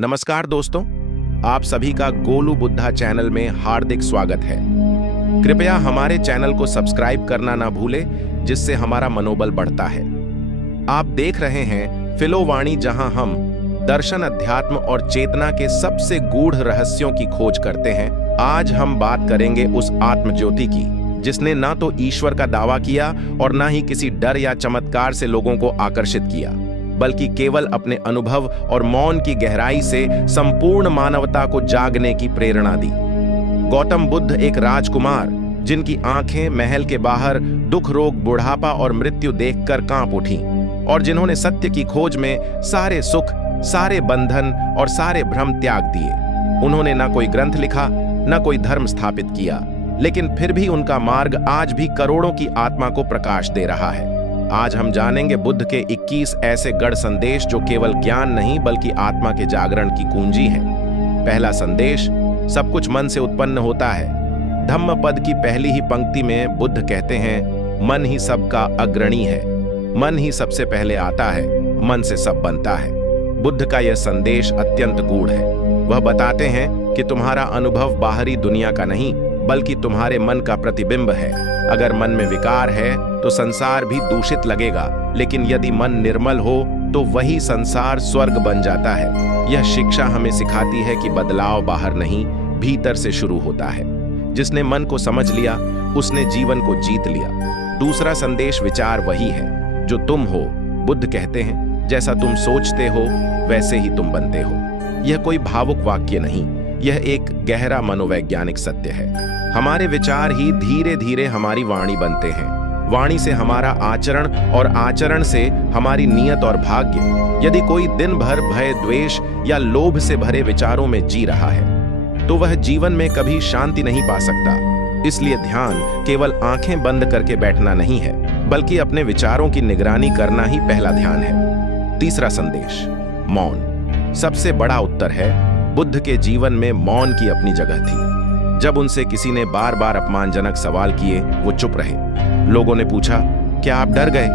नमस्कार दोस्तों, आप सभी का गोलू बुद्धा चैनल में हार्दिक स्वागत है। कृपया हमारे चैनल को सब्सक्राइब करना ना भूलें, जिससे हमारा मनोबल बढ़ता है। आप देख रहे हैं फिलोवाणी, जहां हम दर्शन, अध्यात्म और चेतना के सबसे गूढ़ रहस्यों की खोज करते हैं। आज हम बात करेंगे उस आत्मज्योति की जिसने ना तो ईश्वर का दावा किया और ना ही किसी डर या चमत्कार से लोगों को आकर्षित किया, बल्कि केवल अपने अनुभव और मौन की गहराई से संपूर्ण मानवता को जागने की प्रेरणा दी। गौतम बुद्ध एक राजकुमार, जिनकी आंखें महल के बाहर दुख, रोग, बुढ़ापा और मृत्यु देखकर कांप उठीं, और जिन्होंने सत्य की खोज में सारे सुख, सारे बंधन और सारे भ्रम त्याग दिए। उन्होंने ना कोई ग्रंथ लिखा, ना कोई धर्म स्थापित किया, लेकिन फिर भी उनका मार्ग आज भी करोड़ों की आत्मा को प्रकाश दे रहा है। आज हम जानेंगे बुद्ध के 21 ऐसे गढ़ संदेश जो केवल ज्ञान नहीं बल्कि आत्मा के जागरण की कुंजी हैं। पहला संदेश, सब कुछ मन से उत्पन्न होता है। धम्मपद की पहली ही पंक्ति में बुद्ध कहते हैं, मन ही सबका अग्रणी है। मन ही सबसे पहले आता है, मन से सब बनता है। बुद्ध का यह संदेश अत्यंत गूढ़ है। वह बताते हैं कि तुम्हारा अनुभव बाहरी दुनिया का नहीं बल्कि तुम्हारे मन का प्रतिबिंब है। अगर मन में विकार है तो संसार भी दूषित लगेगा, लेकिन यदि मन निर्मल हो तो वही संसार स्वर्ग बन जाता है। यह शिक्षा हमें सिखाती है कि बदलाव बाहर नहीं, भीतर से शुरू होता है। जिसने मन को समझ लिया उसने जीवन को जीत लिया। दूसरा संदेश, विचार वही है जो तुम हो। बुद्ध कहते हैं, जैसा तुम सोचते हो वैसे ही तुम बनते हो। यह कोई भावुक वाक्य नहीं, यह एक गहरा मनोवैज्ञानिक सत्य है। हमारे विचार ही धीरे धीरे हमारी वाणी बनते हैं। वाणी से हमारा आचरण और आचरण से हमारी नियत और भाग्य। यदि कोई दिन भर भय, द्वेष या लोभ से भरे विचारों में जी रहा है तो वह जीवन में कभी शांति नहीं पा सकता। इसलिए ध्यान केवल आंखें बंद करके बैठना नहीं है, बल्कि अपने विचारों की निगरानी करना ही पहला ध्यान है। तीसरा संदेश, मौन। सबसे बड़ा उत्तर है, बुद्ध के जीवन में मौन की अपनी जगह थी। जब उनसे किसी ने बार बार अपमानजनक सवाल किए, वो चुप रहे। लोगों ने पूछा, क्या आप डर गए?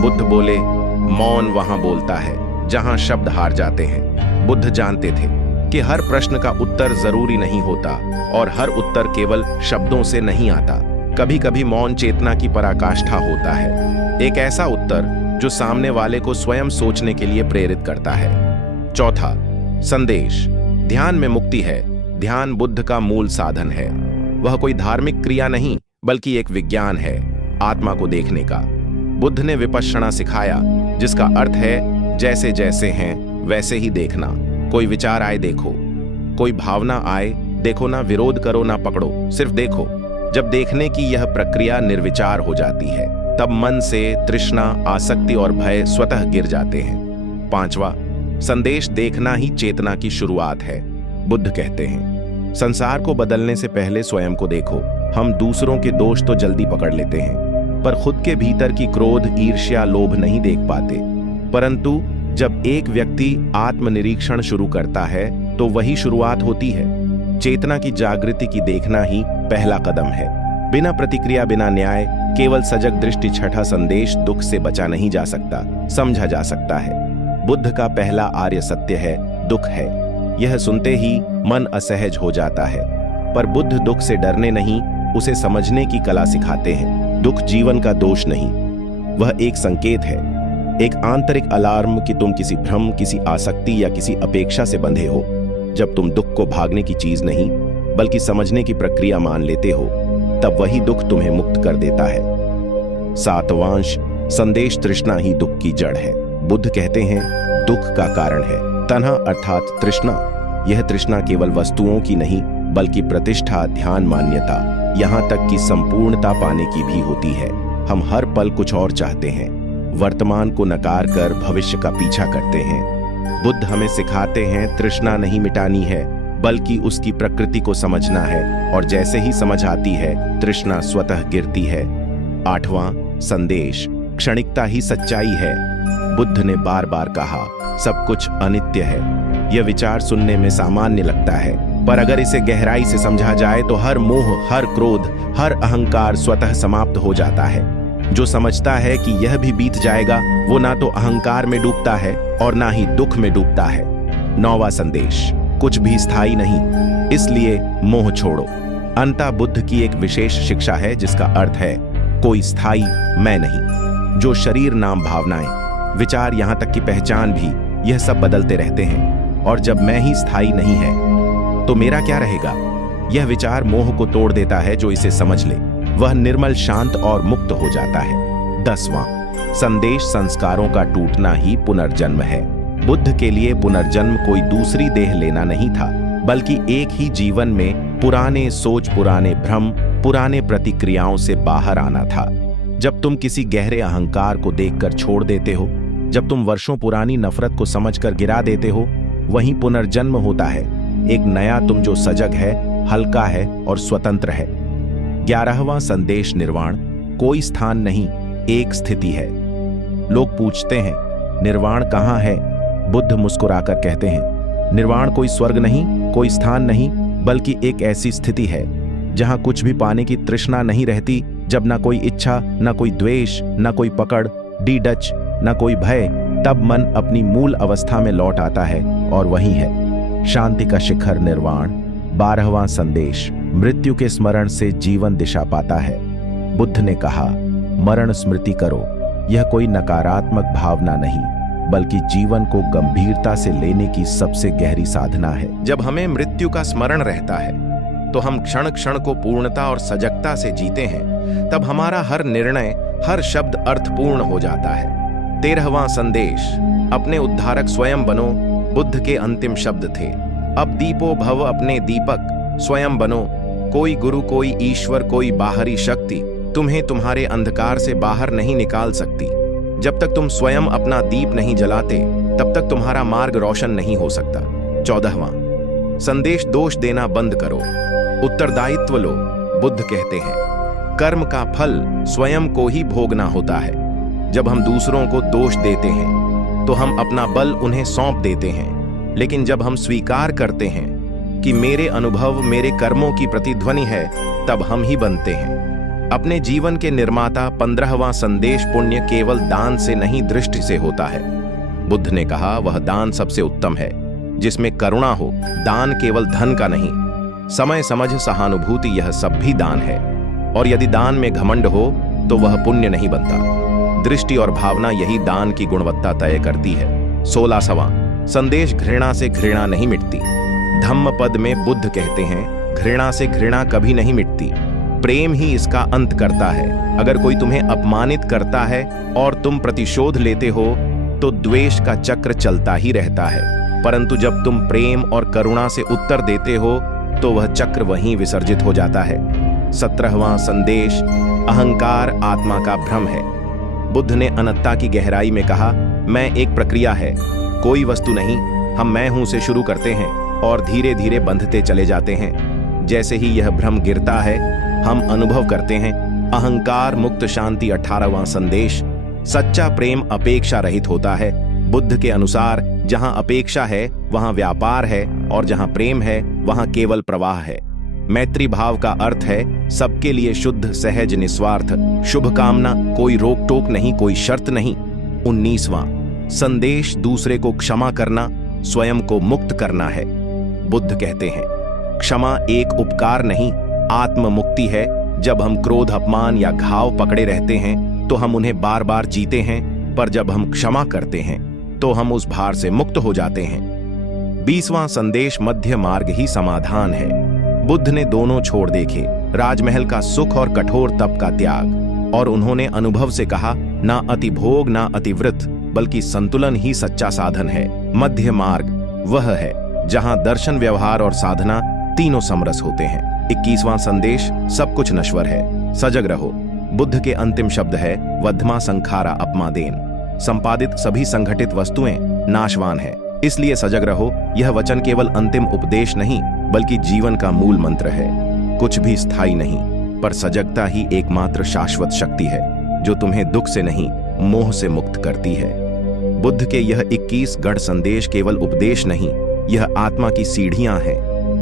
बुद्ध बोले, मौन वहां बोलता है जहां शब्द हार जाते हैं। बुद्ध जानते थे कि हर प्रश्न का उत्तर जरूरी नहीं होता और हर उत्तर केवल शब्दों से नहीं आता। कभी कभी मौन चेतना की पराकाष्ठा होता है, एक ऐसा उत्तर जो सामने वाले को स्वयं सोचने के लिए प्रेरित करता है। चौथा संदेश, ध्यान में मुक्ति है। ध्यान बुद्ध का मूल साधन है। वह कोई धार्मिक क्रिया नहीं बल्कि एक विज्ञान है, आत्मा को देखने का। बुद्ध ने विपश्यना सिखाया, जिसका अर्थ है जैसे जैसे हैं वैसे ही देखना। कोई विचार आए देखो, कोई भावना आए देखो, ना विरोध करो ना पकड़ो, सिर्फ देखो। जब देखने की यह प्रक्रिया निर्विचार हो जाती है, तब मन से तृष्णा, आसक्ति और भय स्वतः गिर जाते हैं। पांचवा संदेश, देखना ही चेतना की शुरुआत है। बुद्ध कहते हैं, संसार को बदलने से पहले स्वयं को देखो। हम दूसरों के दोष तो जल्दी पकड़ लेते हैं, पर खुद के भीतर की क्रोध, ईर्ष्या, लोभ नहीं देख पाते। परंतु जब एक व्यक्ति आत्मनिरीक्षण शुरू करता है तो वही शुरुआत होती है। चेतना की जागृति की देखना ही पहला कदम है। बिना प्रतिक्रिया, बिना न्याय, केवल सजग दृष्टि। छठा संदेश, दुख से बचा नहीं जा सकता, समझा जा सकता है। बुद्ध का पहला आर्य सत्य है, दुख है। यह सुनते ही मन असहज हो जाता है, पर बुद्ध दुख से डरने नहीं, उसे समझने की कला सिखाते हैं। दुख जीवन का दोष नहीं, वह एक संकेत है, एक आंतरिक अलार्म कि तुम किसी भ्रम, किसी आसक्ति या किसी अपेक्षा से बंधे हो। जब तुम दुख को भागने की चीज नहीं बल्कि समझने की प्रक्रिया मान लेते हो, तब वही दुख तुम्हें मुक्त कर देता है। सातवांश संदेश, तृष्णा ही दुख की जड़ है। बुद्ध कहते हैं, दुख का कारण है तन्हा अर्थात तृष्णा। यह तृष्णा केवल वस्तुओं की नहीं बल्कि प्रतिष्ठा, ध्यान, मान्यता, यहाँ तक कि संपूर्णता पाने की भी होती है। हम हर पल कुछ और चाहते हैं, वर्तमान को नकार कर भविष्य का पीछा करते हैं। बुद्ध हमें सिखाते हैं, तृष्णा नहीं मिटानी है बल्कि उसकी प्रकृति को समझना है, और जैसे ही समझ आती है तृष्णा स्वतः गिरती है। आठवां संदेश, क्षणिकता ही सच्चाई है। बुद्ध ने बार बार कहा, सब कुछ अनित्य है। यह विचार सुनने में सामान्य लगता है, पर अगर इसे गहराई से समझा जाए तो हर मोह, हर क्रोध, हर अहंकार स्वतः समाप्त हो जाता है। जो समझता है कि यह भी बीत जाएगा, वो ना तो अहंकार में डूबता है और ना ही दुख में डूबता है। 9वां संदेश, कुछ भी स्थायी नहीं, इसलिए मोह छोड़ो। अंततः बुद्ध की एक विशेष शिक्षा है जिसका अर्थ है कोई स्थायी मैं नहीं। जो शरीर, नाम, भावनाएं, विचार, यहां तक की पहचान भी, यह सब बदलते रहते हैं। और जब मैं ही स्थायी नहीं है तो मेरा क्या रहेगा? यह विचार मोह को तोड़ देता है। जो इसे समझ ले वह निर्मल, शांत और मुक्त हो जाता है। 10वां संदेश, संस्कारों का टूटना ही पुनर्जन्म है। बुद्ध के लिए पुनर्जन्म कोई दूसरी देह लेना नहीं था, बल्कि एक ही जीवन में पुराने सोच, पुराने भ्रम, पुराने प्रतिक्रियाओं से बाहर आना था। जब तुम किसी गहरे अहंकार को देखकर छोड़ देते हो, जब तुम वर्षों पुरानी नफरत को समझकर गिरा देते हो, वहीं पुनर्जन्म होता है। एक नया तुम जो सजग है, हल्का है और स्वतंत्र है। 11वां संदेश, निर्वाण कोई स्थान नहीं, एक स्थिति है। लोग पूछते हैं निर्वाण कहाँ है? बुद्ध मुस्कुराकर कहते हैं निर्वाण कोई स्वर्ग नहीं, कोई स्थान नहीं, बल्कि एक ऐसी स्थिति है जहां कुछ भी पाने की तृष्णा नहीं रहती, जब ना कोई इच्छा, ना कोई द्वेष, ना कोई पकड़, डीडच, ना कोई भय। तब मन अपनी मूल अवस्था में लौट आता है और वही है शांति का शिखर, निर्वाण। 12वां संदेश, मृत्यु के स्मरण से जीवन दिशा पाता है। बुद्ध ने कहा मरण स्मृति करो। यह कोई नकारात्मक भावना नहीं, बल्कि जीवन को गंभीरता से लेने की सबसे गहरी साधना है। जब हमें मृत्यु का स्मरण रहता है तो हम क्षण क्षण को पूर्णता और सजगता से जीते हैं। तब हमारा हर निर्णय, हर शब्द अर्थपूर्ण हो जाता है। 13वां संदेश, अपने उद्धारक स्वयं बनो। बुद्ध के अंतिम शब्द थे अब दीपो भव, अपने दीपक स्वयं बनो। कोई गुरु, कोई ईश्वर, कोई बाहरी शक्ति तुम्हें तुम्हारे अंधकार से बाहर नहीं निकाल सकती। जब तक तुम स्वयं अपना दीप नहीं जलाते, तब तक तुम्हारा मार्ग रोशन नहीं हो सकता। 14वां संदेश, दोष देना बंद करो, उत्तरदायित्व लो। बुद्ध कहते हैं कर्म का फल स्वयं को ही भोगना होता है। जब हम दूसरों को दोष देते हैं तो हम अपना बल उन्हें सौंप देते हैं, लेकिन जब हम स्वीकार करते हैं कि मेरे अनुभव मेरे कर्मों की प्रतिध्वनि है, तब हम ही बनते हैं अपने जीवन के निर्माता। 15वां संदेश, पुण्य केवल दान से नहीं, दृष्टि से होता है। बुद्ध ने कहा वह दान सबसे उत्तम है जिसमें करुणा हो। दान केवल धन का नहीं, समय, समझ, सहानुभूति, यह सब भी दान है। और यदि दान में घमंड हो तो वह पुण्य नहीं बनता। दृष्टि और भावना, यही दान की गुणवत्ता तय करती है। 16वां संदेश, घृणा से घृणा नहीं मिटती। धम्मपद में बुद्ध कहते हैं घृणा से घृणा कभी नहीं मिटती, प्रेम ही इसका अंत करता है। अगर कोई तुम्हें अपमानित करता है और तुम प्रतिशोध लेते हो तो द्वेष का चक्र चलता ही रहता है, परंतु जब तुम प्रेम और करुणा से उत्तर देते हो तो वह चक्र वहीं विसर्जित हो जाता है। 17वां संदेश, अहंकार आत्मा का भ्रम है। बुद्ध ने अनंतता की गहराई में कहा मैं एक प्रक्रिया है, कोई वस्तु नहीं। हम मैं हूं से शुरू करते हैं और धीरे धीरे बंधते चले जाते हैं। जैसे ही यह भ्रम गिरता है हम अनुभव करते हैं अहंकार मुक्त शांति। 18वां संदेश, सच्चा प्रेम अपेक्षा रहित होता है। बुद्ध के अनुसार जहां अपेक्षा है वहां व्यापार है, और जहां प्रेम है वहां केवल प्रवाह है। मैत्री भाव का अर्थ है सबके लिए शुद्ध, सहज, निस्वार्थ, शुभकामना, कोई रोक टोक नहीं, कोई शर्त नहीं। 19वां संदेश, दूसरे को क्षमा करना स्वयं को मुक्त करना है। बुद्ध कहते हैं क्षमा एक उपकार नहीं, आत्म मुक्ति है। जब हम क्रोध, अपमान या घाव पकड़े रहते हैं तो हम उन्हें बार बार जीते हैं, पर जब हम क्षमा करते हैं तो हम उस भार से मुक्त हो जाते हैं। 20वां संदेश, मध्य मार्ग ही समाधान है। बुद्ध ने दोनों छोड़ देखे, राजमहल का सुख और कठोर तप का त्याग, और उन्होंने अनुभव से कहा ना अति भोग ना अतिव्रत, बल्कि संतुलन ही सच्चा साधन है। मध्य मार्ग वह है जहां दर्शन, व्यवहार और साधना तीनों समरस होते हैं। 21वां संदेश, सब कुछ नश्वर है, सजग रहो। बुद्ध के अंतिम शब्द है वधमा संखारा अपमादेन। संपादित सभी संगठित वस्तुएं नाशवान है, इसलिए सजग रहो। यह वचन केवल अंतिम उपदेश नहीं, बल्कि जीवन का मूल मंत्र है। कुछ भी स्थायी नहीं, पर सजगता ही एकमात्र शाश्वत शक्ति है जो तुम्हें दुख से नहीं, मोह से मुक्त करती है। बुद्ध के यह 21 गढ़ संदेश केवल उपदेश नहीं, यह आत्मा की सीढ़ियां हैं।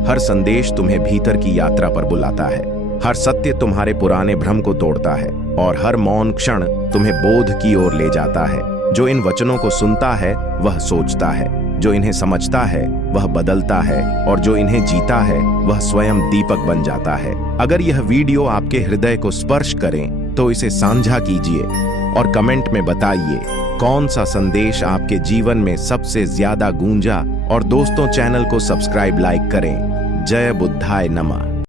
हर संदेश तुम्हें भीतर की यात्रा पर बुलाता है। हर सत्य तुम्हारे पुराने भ्रम को तोड़ता है, और हर मौन क्षण तुम्हें बोध की ओर ले जाता है। जो इन वचनों को सुनता है वह सोचता है, जो इन्हें समझता है वह बदलता है और जो इन्हें जीता है वह स्वयं दीपक बन जाता है। अगर यह वीडियो आपके हृदय को स्पर्श करें तो इसे साझा कीजिए और कमेंट में बताइए कौन सा संदेश आपके जीवन में सबसे ज्यादा गूंजा। और दोस्तों, चैनल को सब्सक्राइब लाइक करें। जय बुद्धाय नमः।